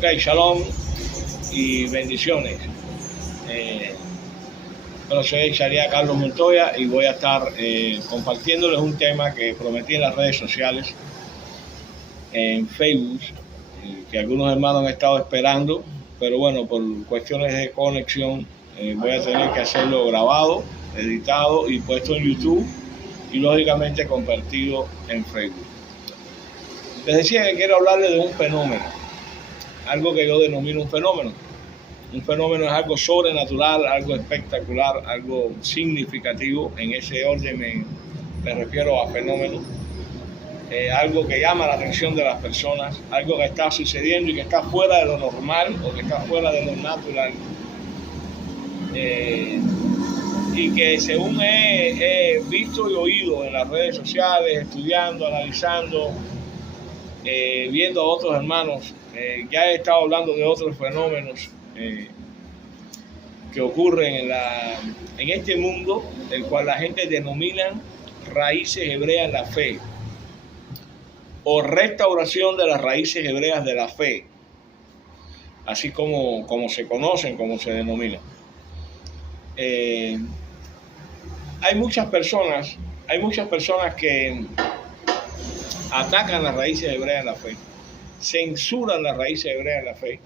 Ok, shalom y bendiciones. Bueno, soy Sharia Carlos Montoya y voy a estar compartiéndoles un tema que prometí en las redes sociales, en Facebook, que algunos hermanos han estado esperando, pero bueno, por cuestiones de conexión voy a tener que hacerlo grabado, editado y puesto en YouTube y lógicamente compartido en Facebook. Les decía que quiero hablarles de un fenómeno, algo que yo denomino un fenómeno. Un fenómeno es algo sobrenatural, algo espectacular, algo significativo. En ese orden me refiero a fenómeno. Algo que llama la atención de las personas, algo que está sucediendo y que está fuera de lo normal o que está fuera de lo natural. Y que según he visto y oído en las redes sociales, estudiando, analizando, viendo a otros hermanos, ya he estado hablando de otros fenómenos que ocurren en este mundo, el cual la gente denomina raíces hebreas en la fe o restauración de las raíces hebreas de la fe, así como se conocen, como se denominan. Hay muchas personas que atacan las raíces hebreas en la fe, censuran las raíces hebreas en la fe.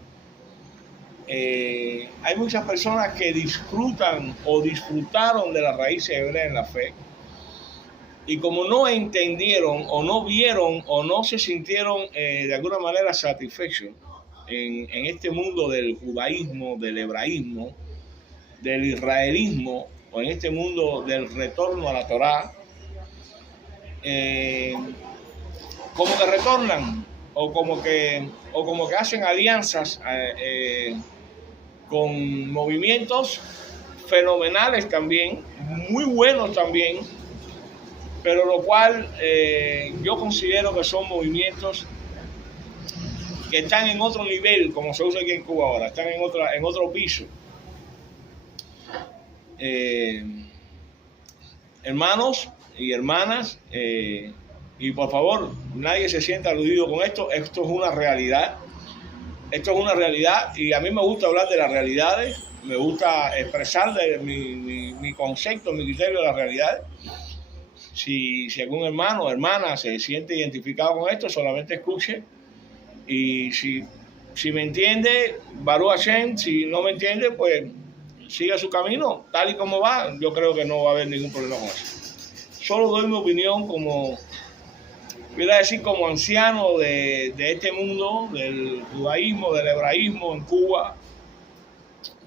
Hay muchas personas que disfrutan o disfrutaron de las raíces hebreas en la fe y como no entendieron o no vieron o no se sintieron de alguna manera satisfechos en este mundo del judaísmo, del hebraísmo, del israelismo o en este mundo del retorno a la Torá, como que retornan o como que hacen alianzas con movimientos fenomenales también, muy buenos también, pero lo cual yo considero que son movimientos que están en otro nivel, como se usa aquí en Cuba ahora, están en otro piso. Hermanos y hermanas, y por favor, nadie se sienta aludido con esto. Esto es una realidad. Esto es una realidad y a mí me gusta hablar de las realidades. Me gusta expresar mi concepto, mi criterio de las realidades. Si algún hermano o hermana se siente identificado con esto, solamente escuche. Y si me entiende, Baruch Hashem. Si no me entiende, pues siga su camino tal y como va. Yo creo que no va a haber ningún problema con eso. Solo doy mi opinión como anciano de este mundo, del judaísmo, del hebraísmo en Cuba,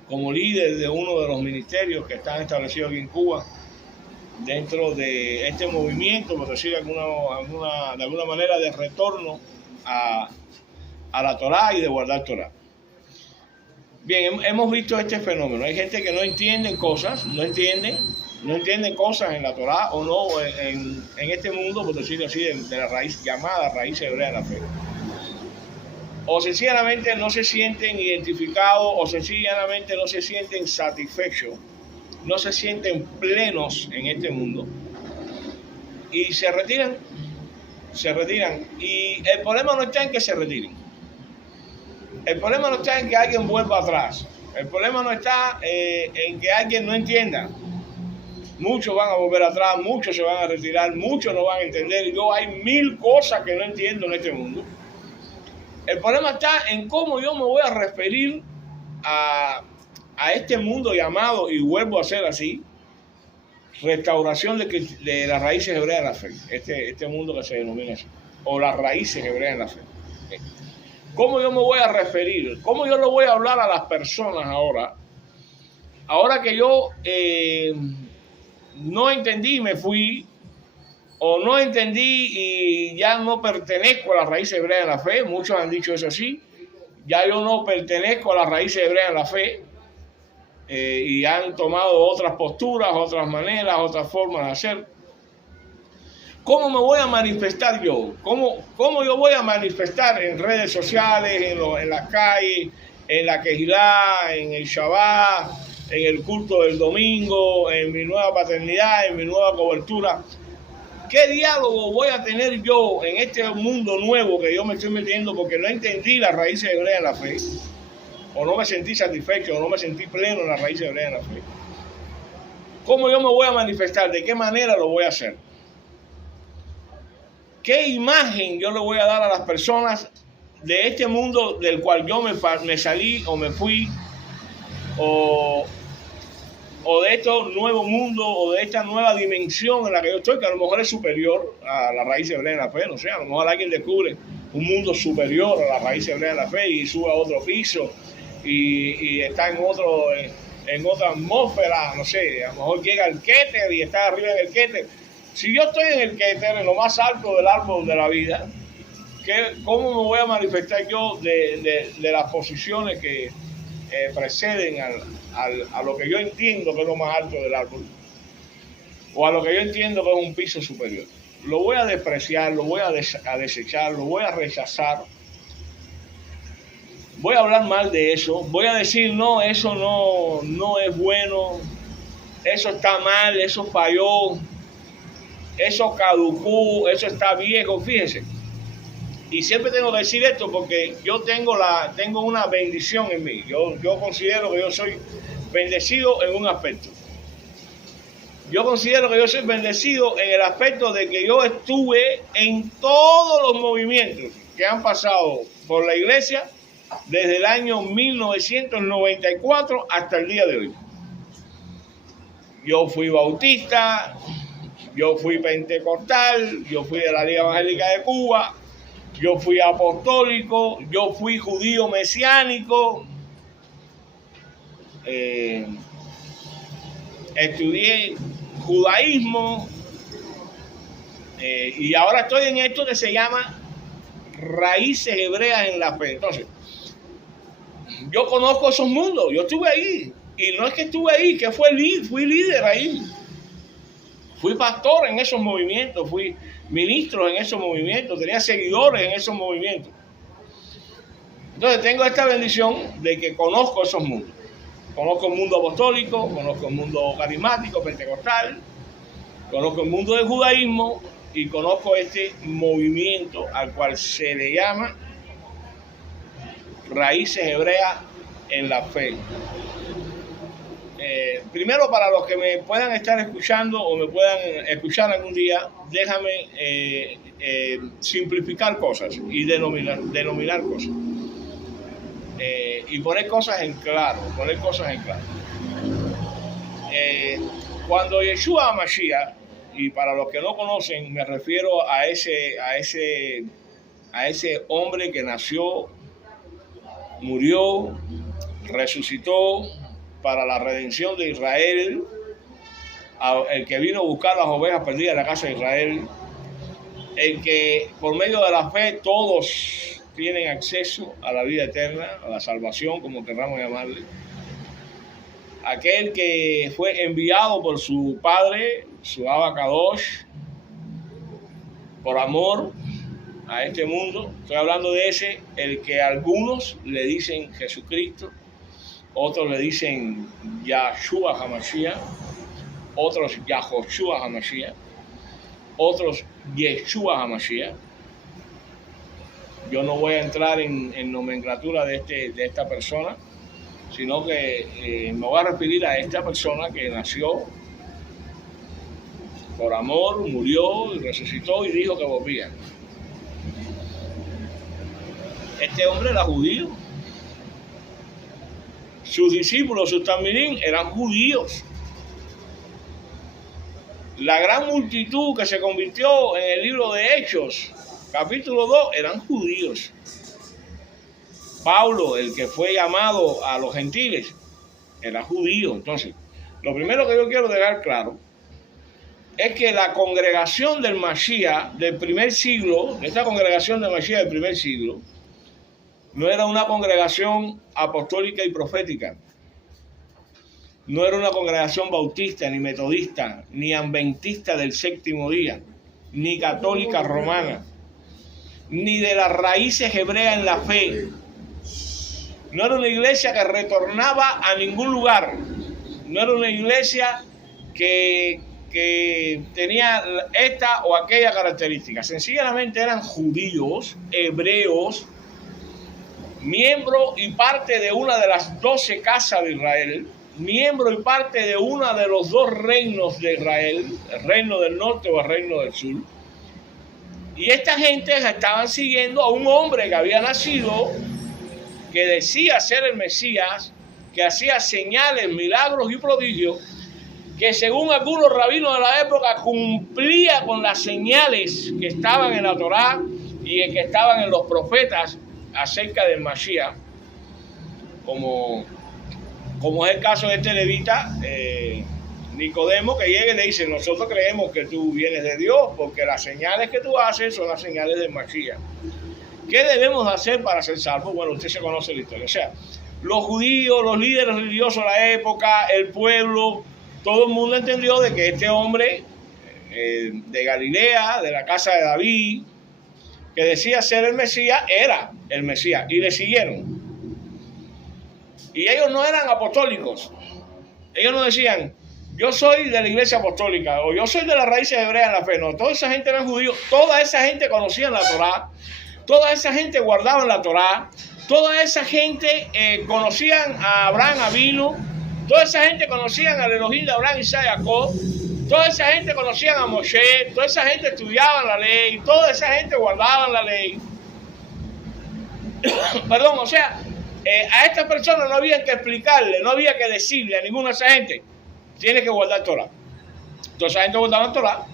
como líder de uno de los ministerios que están establecidos aquí en Cuba, dentro de este movimiento, por decir de alguna manera, de retorno a la Torá y de guardar Torá. Bien, hemos visto este fenómeno. Hay gente que no entiende cosas, no entienden cosas en la Torá o no en este mundo, por decirlo así, de la raíz llamada raíz hebrea de la fe. O sencillamente no se sienten identificados, o sencillamente no se sienten satisfechos, no se sienten plenos en este mundo. Y se retiran. Y el problema no está en que se retiren. El problema no está en que alguien vuelva atrás. El problema no está en que alguien no entienda. Muchos van a volver atrás, muchos se van a retirar, muchos no van a entender. Hay 1000 cosas que no entiendo en este mundo. El problema está en cómo yo me voy a referir a este mundo llamado, y vuelvo a ser así, restauración de las raíces hebreas de la fe. Este mundo que se denomina así, o las raíces hebreas de la fe. ¿Cómo yo me voy a referir? ¿Cómo yo le voy a hablar a las personas ahora? Ahora que yo no entendí y me fui, o no entendí y ya no pertenezco a las raíces hebreas de la fe. Muchos han dicho eso así. Ya yo no pertenezco a las raíces hebreas de la fe, y han tomado otras posturas, otras maneras, otras formas de hacer. ¿Cómo me voy a manifestar yo? ¿Cómo yo voy a manifestar en redes sociales, en las calles, en la Quejilá, en el Shabbat, en el culto del domingo, en mi nueva paternidad, en mi nueva cobertura? ¿Qué diálogo voy a tener yo en este mundo nuevo que yo me estoy metiendo porque no entendí las raíces hebreas de la fe? O no me sentí satisfecho, o no me sentí pleno en las raíces hebreas de la fe. ¿Cómo yo me voy a manifestar? ¿De qué manera lo voy a hacer? ¿Qué imagen yo le voy a dar a las personas de este mundo del cual yo me salí o me fui? O de este nuevo mundo, o de esta nueva dimensión en la que yo estoy, que a lo mejor es superior a la raíz hebrea de la fe, no sé, a lo mejor alguien descubre un mundo superior a la raíz hebrea de la fe y sube a otro piso y está en otra atmósfera, no sé, a lo mejor llega al Keter y está arriba en el Keter. Si yo estoy en el Keter, en lo más alto del árbol de la vida, ¿cómo me voy a manifestar yo de las posiciones que preceden a lo que yo entiendo que es lo más alto del árbol, o a lo que yo entiendo que es un piso superior? Lo voy a despreciar, lo voy a desechar, lo voy a rechazar, voy a hablar mal de eso, voy a decir, no, eso no es bueno, eso está mal, eso falló, eso caducó, eso está viejo. Fíjense, y siempre tengo que decir esto porque yo tengo una bendición en mí. Yo considero que yo soy bendecido en un aspecto. Yo considero que yo soy bendecido en el aspecto de que yo estuve en todos los movimientos que han pasado por la iglesia desde el año 1994 hasta el día de hoy. Yo fui bautista, yo fui pentecostal, yo fui de la Liga Evangélica de Cuba, yo fui apostólico, yo fui judío mesiánico, estudié judaísmo y ahora estoy en esto que se llama raíces hebreas en la fe. Entonces, yo conozco esos mundos, yo estuve ahí, y no es que estuve ahí, que fui líder ahí, fui pastor en esos movimientos, fui ministro en esos movimientos, tenía seguidores en esos movimientos. Entonces tengo esta bendición de que conozco esos mundos. Conozco el mundo apostólico, conozco el mundo carismático, pentecostal, conozco el mundo del judaísmo y conozco este movimiento al cual se le llama raíces hebreas en la fe. Primero, para los que me puedan estar escuchando o me puedan escuchar algún día, déjame simplificar cosas y denominar cosas. Y poner cosas en claro, cuando Yeshua Mashiach, y para los que no conocen, me refiero a ese hombre que nació, murió, resucitó para la redención de Israel, el que vino a buscar las ovejas perdidas de la casa de Israel, el que por medio de la fe todos tienen acceso a la vida eterna, a la salvación, como queramos llamarle. Aquel que fue enviado por su padre, su Abba Kadosh, por amor a este mundo. Estoy hablando de ese, el que algunos le dicen Jesucristo, otros le dicen Yahshua HaMashiach, otros Yahoshua HaMashiach, otros Yeshua HaMashiach. Yo no voy a entrar en nomenclatura de esta persona, sino que me voy a referir a esta persona que nació por amor, murió y resucitó y dijo que volvía. Este hombre era judío. Sus discípulos, sus talmidim, eran judíos. La gran multitud que se convirtió en el libro de Hechos, capítulo 2, eran judíos. Pablo, el que fue llamado a los gentiles, era judío. Entonces, lo primero que yo quiero dejar claro es que la congregación del Mashiach del primer siglo, esta congregación del Mashiach del primer siglo, no era una congregación apostólica y profética. No era una congregación bautista, ni metodista, ni adventista del séptimo día, ni católica romana, ni de las raíces hebreas en la fe. No era una iglesia que retornaba a ningún lugar. No era una iglesia que que tenía esta o aquella característica. Sencillamente eran judíos, hebreos, miembro y parte de una de las 12 casas de Israel, miembro y parte de uno de los 2 reinos de Israel, el reino del norte o el reino del sur. Y esta gente estaban siguiendo a un hombre que había nacido, que decía ser el Mesías, que hacía señales, milagros y prodigios, que según algunos rabinos de la época cumplía con las señales que estaban en la Torá y que estaban en los profetas acerca del Mashiach, como es el caso de este levita, Nicodemo, que llega y le dice: nosotros creemos que tú vienes de Dios porque las señales que tú haces son las señales del Mashiach. ¿Qué debemos hacer para ser salvos? Bueno, usted se conoce la historia. O sea, los judíos, los líderes religiosos de la época, el pueblo, todo el mundo entendió de que este hombre de Galilea, de la casa de David, que decía ser el Mesías, era el Mesías, y le siguieron. Y ellos no eran apostólicos. Ellos no decían: yo soy de la iglesia apostólica, o yo soy de las raíces hebreas en la fe. No, toda esa gente eran judíos, toda esa gente conocía la Torá, toda esa gente guardaba la Torá, toda esa gente conocían a Abraham Avinu, toda esa gente conocían al Elohim de Abraham, Isaac y Jacob, toda esa gente conocían a Moshe, toda esa gente estudiaba la ley, toda esa gente guardaba la ley. Perdón, o sea, a estas personas no había que explicarle, no había que decirle a ninguna de esa gente: tiene que guardar Torah. Toda esa gente guardaba Torah.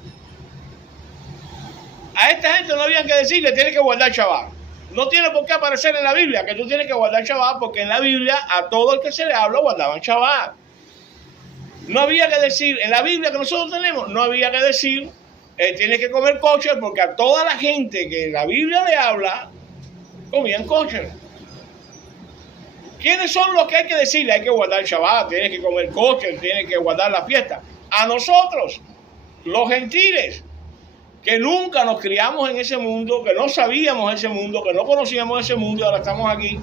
A esta gente no había que decirle: tiene que guardar Shabbat. No tiene por qué aparecer en la Biblia que tú tienes que guardar Shabbat, porque en la Biblia a todo el que se le habla guardaban Shabbat. No había que decir, en la Biblia que nosotros tenemos, no había que decir: tienes que comer kosher, porque a toda la gente que la Biblia le habla comían kosher. ¿Quiénes son los que hay que decirle? Hay que guardar Shabbat, tienes que comer kosher, tienes que guardar la fiesta. A nosotros, los gentiles, que nunca nos criamos en ese mundo, que no sabíamos ese mundo, que no conocíamos ese mundo, y ahora estamos aquí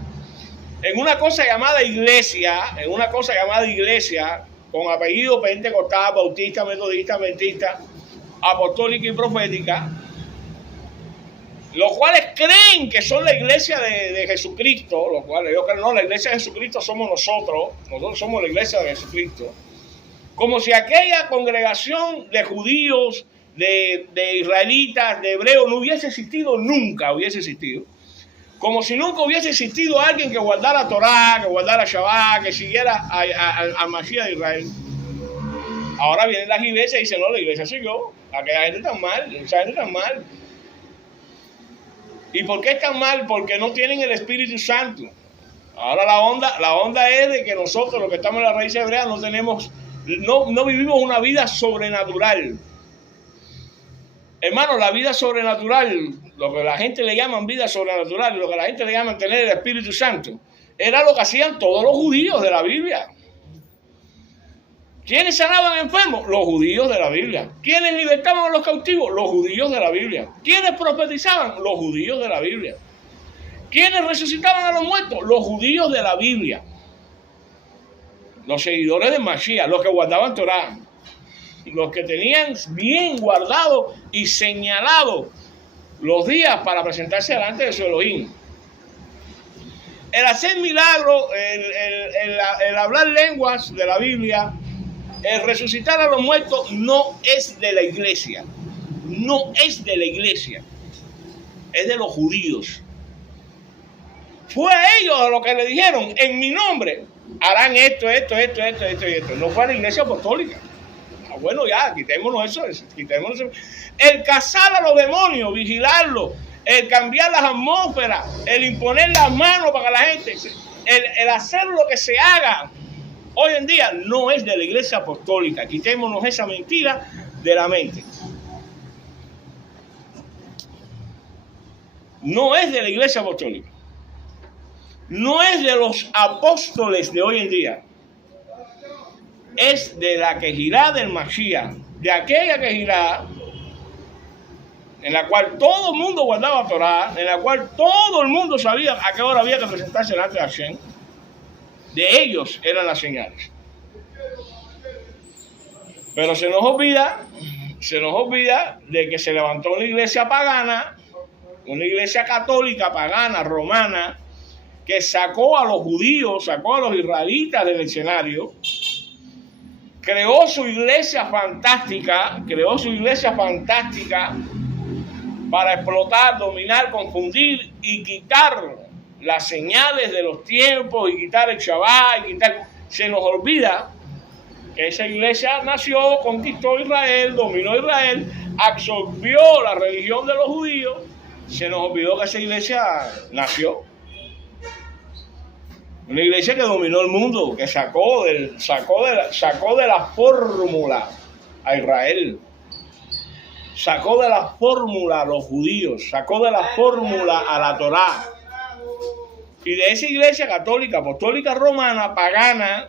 en una cosa llamada iglesia, con apellido pentecostal, bautista, metodista, adventista, apostólica y profética, los cuales creen que son la iglesia de Jesucristo, los cuales yo creo no, la iglesia de Jesucristo somos nosotros somos la iglesia de Jesucristo, como si aquella congregación de judíos, de israelitas, de hebreos no hubiese existido, nunca hubiese existido, como si nunca hubiese existido alguien que guardara Torá, que guardara Shabbat, que siguiera al Mashiach de Israel. Ahora vienen las iglesias y dicen: no, la iglesia soy yo, aquella gente está mal, esa gente está mal. ¿Y por qué están mal? Porque no tienen el Espíritu Santo. Ahora la onda es de que nosotros, los que estamos en la raíz hebrea, no vivimos una vida sobrenatural. Hermano, la vida sobrenatural, lo que la gente le llaman vida sobrenatural, lo que la gente le llaman tener el Espíritu Santo, era lo que hacían todos los judíos de la Biblia. ¿Quiénes sanaban enfermos? Los judíos de la Biblia. ¿Quiénes libertaban a los cautivos? Los judíos de la Biblia. ¿Quiénes profetizaban? Los judíos de la Biblia. ¿Quiénes resucitaban a los muertos? Los judíos de la Biblia. Los seguidores de Mashiach, los que guardaban Torá, los que tenían bien guardado y señalado los días para presentarse delante de su Elohim. El hacer milagros, el hablar lenguas de la Biblia, el resucitar a los muertos no es de la iglesia. No es de la iglesia. Es de los judíos. Fue a ellos a los que le dijeron: en mi nombre harán esto. No fue a la iglesia apostólica. Bueno, ya, quitémonos eso. El cazar a los demonios, vigilarlos, el cambiar las atmósferas, el imponer las manos para que la gente, el hacer lo que se haga hoy en día no es de la iglesia apostólica. Quitémonos esa mentira de la mente. No es de la iglesia apostólica. No es de los apóstoles de hoy en día. Es de la Kehilá del Mashiach, de aquella Kehilá en la cual todo el mundo guardaba Torá, en la cual todo el mundo sabía a qué hora había que presentarse delante de Hashem. De ellos eran las señales. Pero se nos olvida de que se levantó una iglesia pagana, una iglesia católica pagana, romana, que sacó a los judíos, sacó a los israelitas del escenario, creó su iglesia fantástica para explotar, dominar, confundir y quitar las señales de los tiempos y quitar el Shabbat, se nos olvida que esa iglesia nació, conquistó Israel, dominó Israel, absorbió la religión de los judíos. Se nos olvidó que esa iglesia nació. Una iglesia que dominó el mundo, que sacó de la fórmula a Israel. Sacó de la fórmula a los judíos, sacó de la fórmula a la Torá. Y de esa iglesia católica, apostólica, romana, pagana,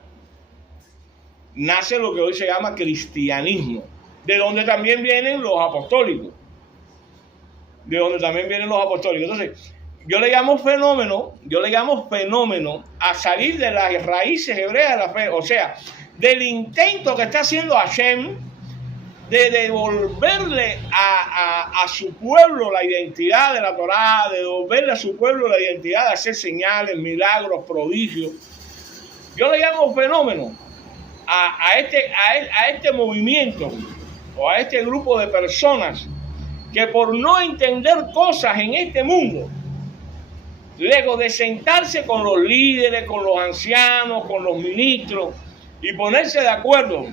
nace lo que hoy se llama cristianismo, de donde también vienen los apostólicos. Entonces, yo le llamo fenómeno a salir de las raíces hebreas de la fe, o sea, del intento que está haciendo Hashem de devolverle a su pueblo la identidad de la Torá, de devolverle a su pueblo la identidad de hacer señales, milagros, prodigios. Yo le llamo fenómeno a este movimiento o a este grupo de personas que por no entender cosas en este mundo, luego de sentarse con los líderes, con los ancianos, con los ministros y ponerse de acuerdo,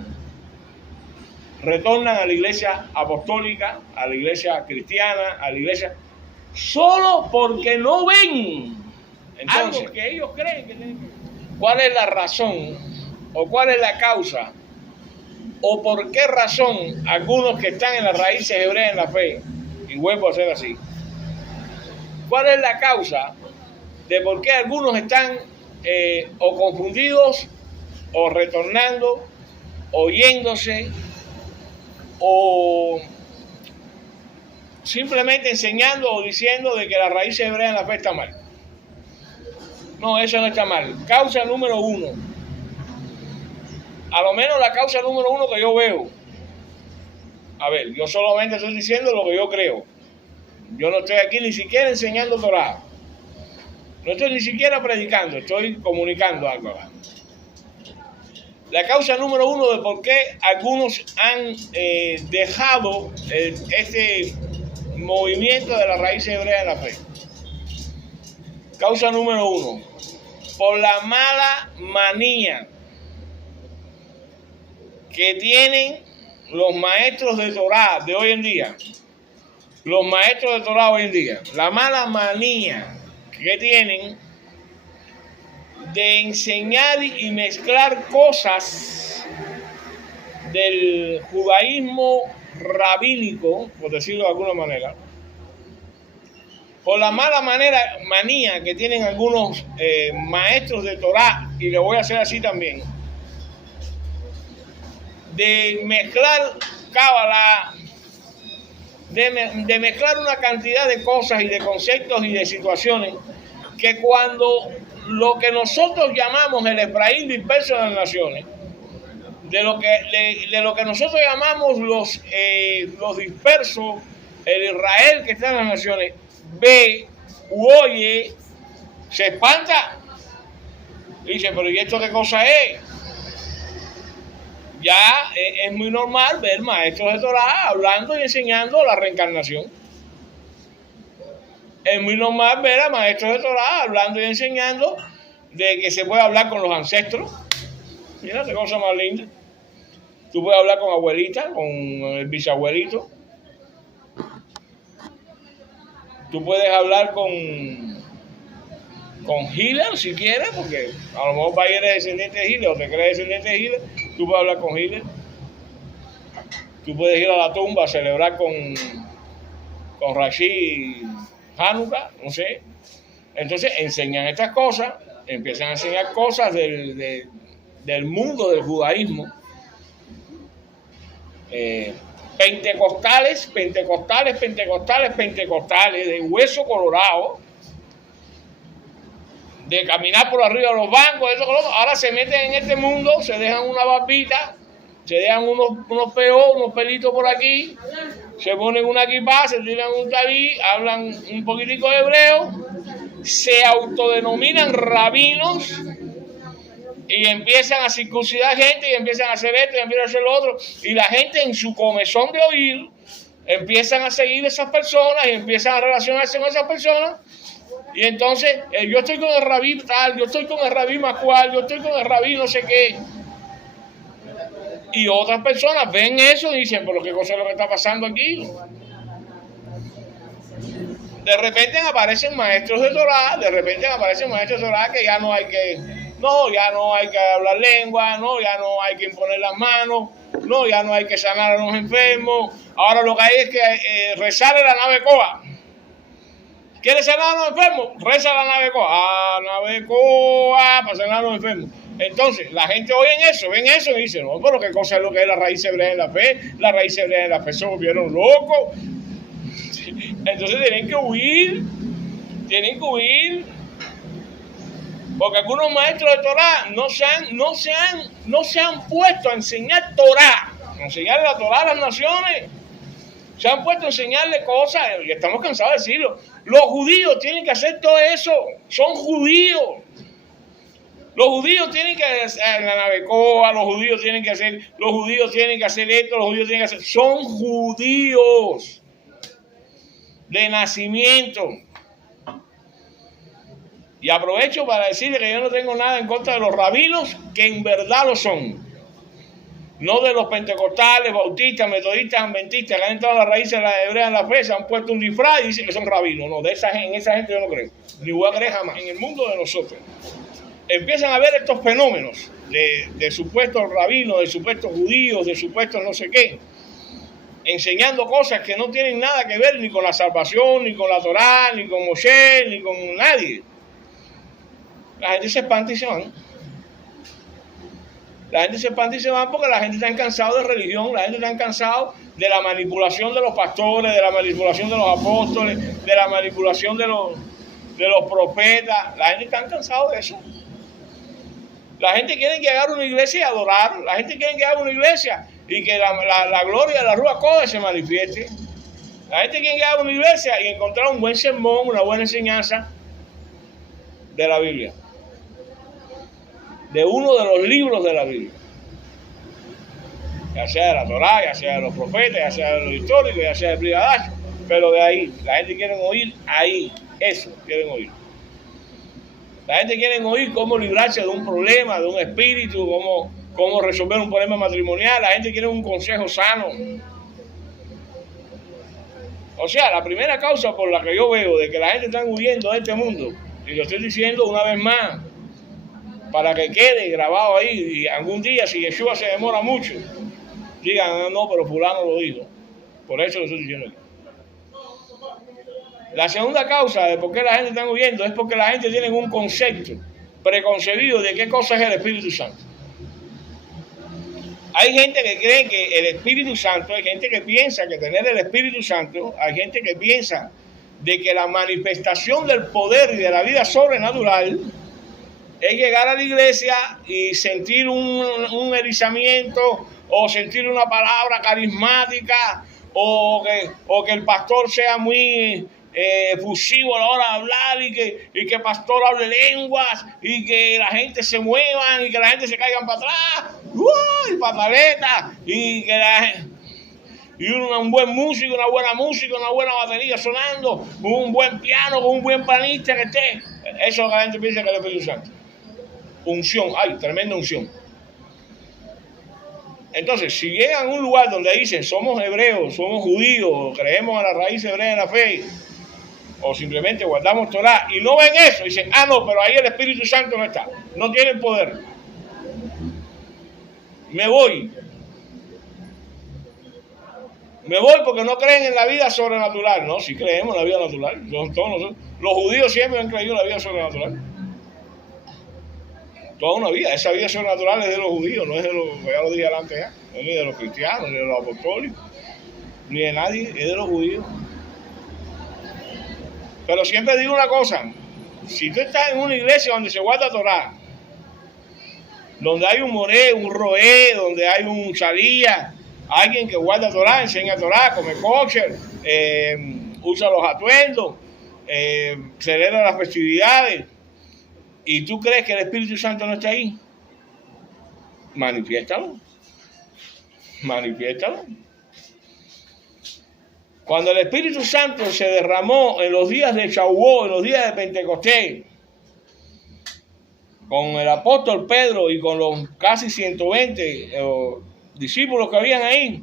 retornan a la iglesia apostólica, a la iglesia cristiana, a la iglesia, solo porque no ven algo que ellos creen que tienen que ver. ¿Cuál es la razón o cuál es la causa o por qué razón algunos que están en las raíces hebreas en la fe, y vuelvo a ser así, cuál es la causa de por qué algunos están o confundidos o retornando o yéndose o simplemente enseñando o diciendo de que la raíz hebrea en la fe está mal? No, eso no está mal. Causa número uno, a lo menos la causa número uno que yo veo, a ver, yo solamente estoy diciendo lo que yo creo. Yo no estoy aquí ni siquiera enseñando Torá, no estoy ni siquiera predicando, estoy comunicando algo acá. La causa número uno de por qué algunos han dejado este movimiento de la raíz hebrea en la fe. Causa número uno, por la mala manía que tienen los maestros de Torá de hoy en día. Los maestros de Torá hoy en día. La mala manía que tienen de enseñar y mezclar cosas del judaísmo rabínico, por decirlo de alguna manera, por la mala manía que tienen algunos maestros de Torá, y le voy a hacer así también, de mezclar cábala, de mezclar una cantidad de cosas y de conceptos y de situaciones que cuando lo que nosotros llamamos el Efraín disperso de las naciones, de lo que nosotros llamamos los dispersos, el Israel que está en las naciones, ve u oye, se espanta y dice, pero ¿y esto qué cosa es? Ya es muy normal ver maestros de Torá hablando y enseñando la reencarnación. Es muy normal ver a maestros de Torá hablando y enseñando de que se puede hablar con los ancestros. Mira qué cosa más linda. Tú puedes hablar con abuelita, con el bisabuelito. Tú puedes hablar con Hitler si quieres, porque a lo mejor eres descendiente de Hitler o te crees descendiente de Hitler. Tú puedes hablar con Hitler. Tú puedes ir a la tumba a celebrar con Rashi Hanukkah, no sé. Entonces enseñan estas cosas, empiezan a enseñar cosas del mundo del judaísmo. Pentecostales, de hueso colorado, de caminar por arriba de los bancos, eso, ahora se meten en este mundo, se dejan una barbita, se dejan unos peos, unos pelitos por aquí, se ponen una equipa, se tiran un tabí, hablan un poquitico de hebreo, se autodenominan rabinos y empiezan a circuncidar gente y empiezan a hacer esto y empiezan a hacer lo otro. Y la gente en su comezón de oír empiezan a seguir esas personas y empiezan a relacionarse con esas personas. Y entonces yo estoy con el rabí tal, yo estoy con el rabí Macual, yo estoy con el rabí no sé qué. Y otras personas ven eso y dicen, pero ¿qué cosa es lo que está pasando aquí? De repente aparecen maestros de Torá, que ya no hay que hablar lengua, no, ya no hay que imponer las manos, no, ya no hay que sanar a los enfermos. Ahora lo que hay es que rezar en la nave Coa. ¿Quieres sanar a los enfermos? Reza la nave Coa. Nave Coa para sanar a los enfermos. Entonces, la gente oye ven eso y dice, no, pero ¿qué cosa es lo que es la raíz hebrea en la fe? La raíz hebrea en la fe se volvieron locos. Entonces tienen que huir. Porque algunos maestros de Torá no se han puesto a enseñar Torá, a enseñarle la Torá a las naciones. Se han puesto a enseñarle cosas, y estamos cansados de decirlo. Los judíos tienen que hacer todo eso, son judíos. Los judíos tienen que hacer la navecoa, los judíos tienen que hacer esto, los judíos tienen que hacer. Son judíos de nacimiento. Y aprovecho para decirle que yo no tengo nada en contra de los rabinos, que en verdad lo son. No de los pentecostales, bautistas, metodistas, adventistas, que han entrado a las raíces de la hebrea en la fe, se han puesto un disfraz y dicen que son rabinos. No, en esa gente yo no creo. Ni voy a creer jamás. En el mundo de nosotros empiezan a ver estos fenómenos de supuestos rabinos, de supuestos judíos, de supuestos no sé qué, enseñando cosas que no tienen nada que ver ni con la salvación, ni con la Torá, ni con Moshe, ni con nadie. La gente se espanta y se van. Porque la gente está cansada de religión, la gente está cansada de la manipulación de los pastores, de la manipulación de los apóstoles, de la manipulación de los profetas. La gente está cansada de eso. La gente quiere llegar a una iglesia y adorar. La gente quiere llegar a una iglesia y que la gloria de la Ruach Kodesh se manifieste. La gente quiere llegar a una iglesia y encontrar un buen sermón, una buena enseñanza de la Biblia. De uno de los libros de la Biblia. Ya sea de la Torá, ya sea de los profetas, ya sea de los históricos, ya sea de Brigadash. Pero de ahí, la gente quiere oír ahí. Eso quieren oír. La gente quiere oír cómo librarse de un problema, de un espíritu, cómo resolver un problema matrimonial. La gente quiere un consejo sano. O sea, la primera causa por la que yo veo de que la gente está huyendo de este mundo, y lo estoy diciendo una vez más, para que quede grabado ahí, y algún día, si Yeshua se demora mucho, digan, no, pero fulano lo dijo. Por eso lo estoy diciendo aquí. La segunda causa de por qué la gente está huyendo es porque la gente tiene un concepto preconcebido de qué cosa es el Espíritu Santo. Hay gente que cree que el Espíritu Santo, hay gente que piensa que tener el Espíritu Santo, hay gente que piensa de que la manifestación del poder y de la vida sobrenatural es llegar a la iglesia y sentir un erizamiento o sentir una palabra carismática o que el pastor sea muy efusivo a la hora de hablar y que el pastor hable lenguas y que la gente se mueva y que la gente se caigan para atrás y pataleta y que un buen músico, una buena música, una buena batería sonando, un buen piano, con un buen pianista que esté. Eso es lo que la gente piensa que es el Espíritu Santo. Unción, tremenda unción. Entonces, si llegan a un lugar donde dicen somos hebreos, somos judíos, creemos en la raíz hebrea de la fe, o simplemente guardamos Torá, y no ven eso, dicen, no, pero ahí el Espíritu Santo no está, no tienen poder. Me voy porque no creen en la vida sobrenatural. No, sí creemos en la vida natural. Todos nosotros. Los judíos siempre han creído en la vida sobrenatural. Toda una vida. Esa vida sobrenatural es de los judíos, no es de los, ya lo dije adelante ya, no es ni de los cristianos, ni de los apostólicos, ni de nadie, es de los judíos. Pero siempre digo una cosa, si tú estás en una iglesia donde se guarda Torá, donde hay un moré, un roé, donde hay un salía, alguien que guarda Torah, enseña Torah, come kosher, usa los atuendos, celebra las festividades. ¿Y tú crees que el Espíritu Santo no está ahí? Manifiéstalo. Cuando el Espíritu Santo se derramó en los días de Shavuot, en los días de Pentecostés, con el apóstol Pedro y con los casi 120 discípulos que habían ahí,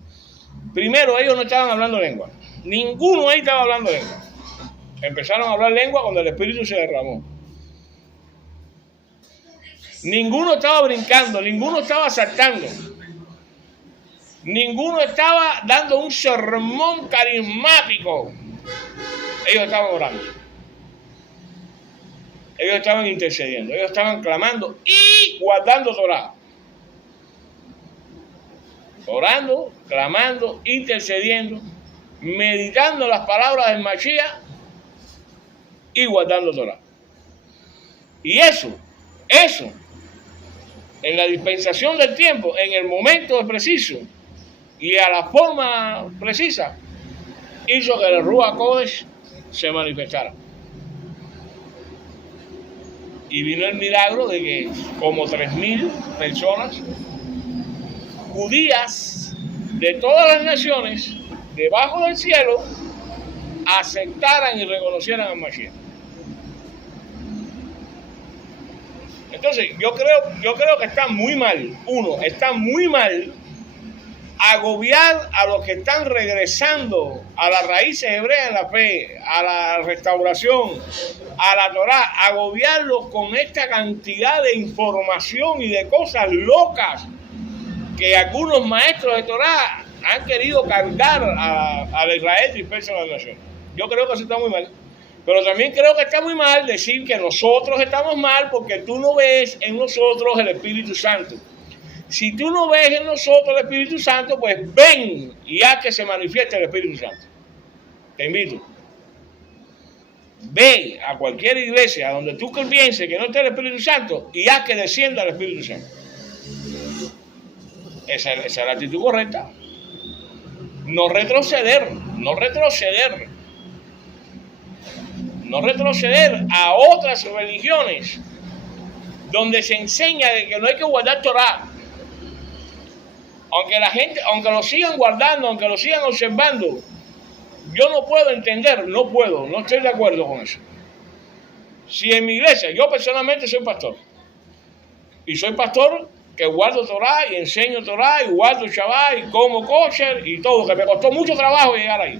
primero ellos no estaban hablando lengua. Ninguno ahí estaba hablando lengua. Empezaron a hablar lengua cuando el Espíritu se derramó. Ninguno estaba brincando, ninguno estaba saltando. Ninguno estaba dando un sermón carismático. Ellos estaban orando. Ellos estaban intercediendo. Ellos estaban clamando y guardando Torah. Orando, clamando, intercediendo, meditando las palabras del Mashiach y guardando Torah. Y eso, en la dispensación del tiempo, en el momento preciso y a la forma precisa, hizo que el Ruach Kodesh se manifestara. Y vino el milagro de que como 3,000 personas judías de todas las naciones debajo del cielo aceptaran y reconocieran al Mashiach. Entonces, yo creo que está muy mal. Está muy mal agobiar a los que están regresando a las raíces hebreas en la fe, a la restauración, a la Torah, agobiarlos con esta cantidad de información y de cosas locas que algunos maestros de Torah han querido cargar al Israel disperso en las naciones. Yo creo que eso está muy mal. Pero también creo que está muy mal decir que nosotros estamos mal porque tú no ves en nosotros el Espíritu Santo. Si tú no ves en nosotros el Espíritu Santo, pues ven y haz que se manifieste el Espíritu Santo. Te invito. Ve a cualquier iglesia donde tú pienses que no está el Espíritu Santo y haz que descienda el Espíritu Santo. Esa es la actitud correcta. No retroceder a otras religiones donde se enseña de que no hay que guardar Torah. Aunque la gente, aunque lo sigan guardando, aunque lo sigan observando, yo no puedo entender, no estoy de acuerdo con eso. Si en mi iglesia, yo personalmente soy pastor, y soy pastor que guardo Torah y enseño Torah y guardo Shabbat y como kosher y todo, que me costó mucho trabajo llegar ahí.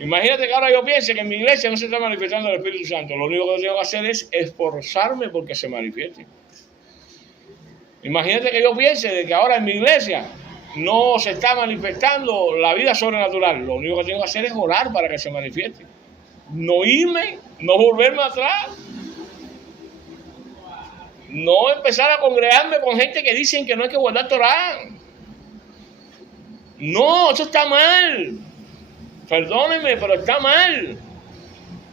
Imagínate que ahora yo piense que en mi iglesia no se está manifestando el Espíritu Santo. Lo único que tengo que hacer es esforzarme porque se manifieste. Imagínate que yo piense de que ahora en mi iglesia no se está manifestando la vida sobrenatural. Lo único que tengo que hacer es orar para que se manifieste. No irme, no volverme atrás. No empezar a congregarme con gente que dicen que no hay que guardar Torah. No, eso está mal. Perdónenme, pero está mal.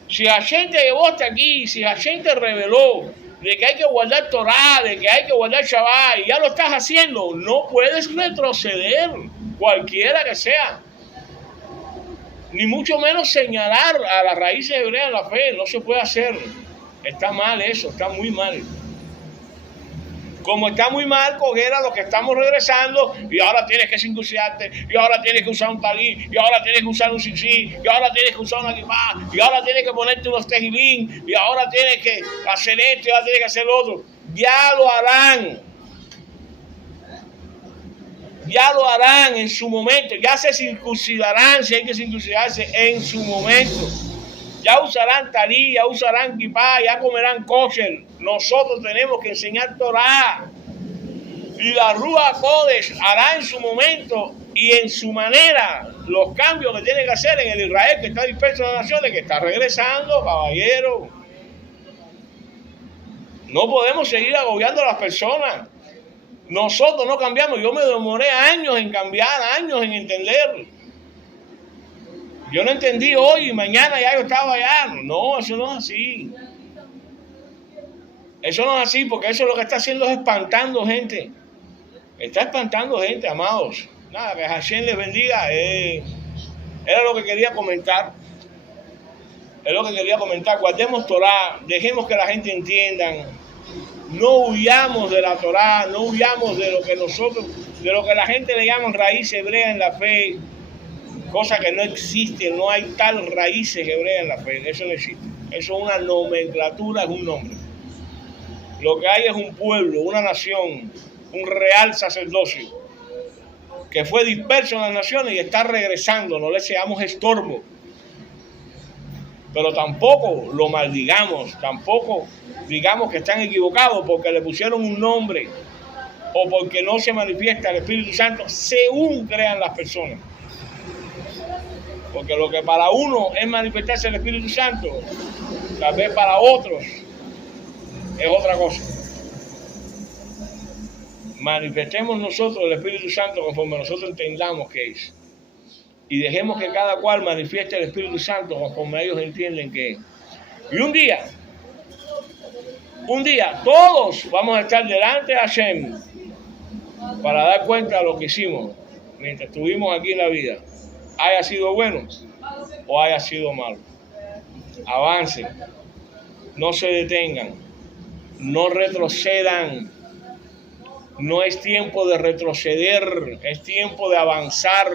Si la gente llevó hasta aquí, si la gente reveló de que hay que guardar Torah, de que hay que guardar Shabbat, y ya lo estás haciendo, no puedes retroceder, cualquiera que sea. Ni mucho menos señalar a las raíces hebreas de la fe, no se puede hacer. Está mal eso, está muy mal. Como está muy mal coger a los que estamos regresando y ahora tienes que circuncidarte, y ahora tienes que usar un talí, y ahora tienes que usar un sisí, y ahora tienes que usar una kipá, y ahora tienes que ponerte unos tejilín, y ahora tienes que hacer esto, y ahora tienes que hacer lo otro. Ya lo harán en su momento, ya se circuncidarán si hay que circuncidarse en su momento. Ya usarán talí, ya usarán kipá, ya comerán kosher. Nosotros tenemos que enseñar Torah. Y la Ruach Kodesh hará en su momento y en su manera los cambios que tiene que hacer en el Israel que está disperso en las naciones, que está regresando, caballero. No podemos seguir agobiando a las personas. Nosotros no cambiamos. Yo me demoré años en cambiar, años en entender. Yo no entendí hoy y mañana ya yo estaba allá. No, eso no es así. Eso no es así, porque eso lo que está haciendo es espantando gente. Está espantando gente, amados. Nada, que Hashem les bendiga. Era lo que quería comentar. Es lo que quería comentar. Guardemos Torah, dejemos que la gente entienda. No huyamos de la Torah, no huyamos de lo que la gente le llama raíz hebrea en la fe, cosa que no existe, no hay tal raíces hebreas en la fe, eso no existe. Eso es una nomenclatura, es un nombre. Lo que hay es un pueblo, una nación, un real sacerdocio, que fue disperso en las naciones y está regresando, no le seamos estorbo. Pero tampoco lo maldigamos, tampoco digamos que están equivocados porque le pusieron un nombre o porque no se manifiesta el Espíritu Santo según crean las personas. Porque lo que para uno es manifestarse el Espíritu Santo, tal vez para otros es otra cosa. Manifestemos nosotros el Espíritu Santo conforme nosotros entendamos que es. Y dejemos que cada cual manifieste el Espíritu Santo conforme ellos entienden que es. Y un día, todos vamos a estar delante de Hashem para dar cuenta de lo que hicimos mientras estuvimos aquí en la vida. Haya sido bueno o haya sido malo. Avancen, no se detengan, no retrocedan. No es tiempo de retroceder, es tiempo de avanzar.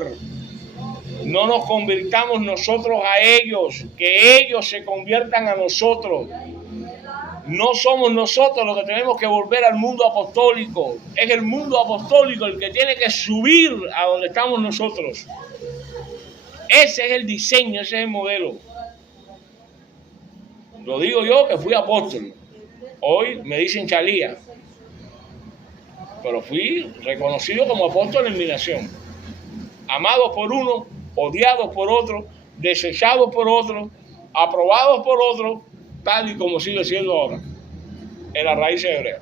No nos convirtamos nosotros a ellos, que ellos se conviertan a nosotros. No somos nosotros los que tenemos que volver al mundo apostólico. Es el mundo apostólico el que tiene que subir a donde estamos nosotros. Ese es el diseño, ese es el modelo. Lo digo yo que fui apóstol. Hoy me dicen chalía. Pero fui reconocido como apóstol en mi nación. Amados por uno, odiados por otro, desechados por otro, aprobados por otro, tal y como sigue siendo ahora, en la raíz hebrea.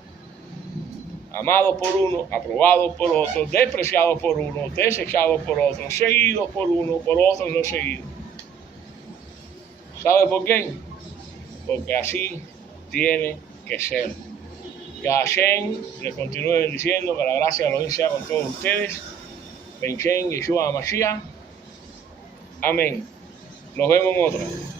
Amados por uno, aprobados por otro, despreciados por uno, desechados por otro, seguidos por uno, por otros no seguidos. ¿Sabe por qué? Porque así tiene que ser. Que Hashem les continúe bendiciendo, que la gracia de Elohim sea con todos ustedes. Ben Shem, Yeshua HaMashiach. Amén. Nos vemos en otra.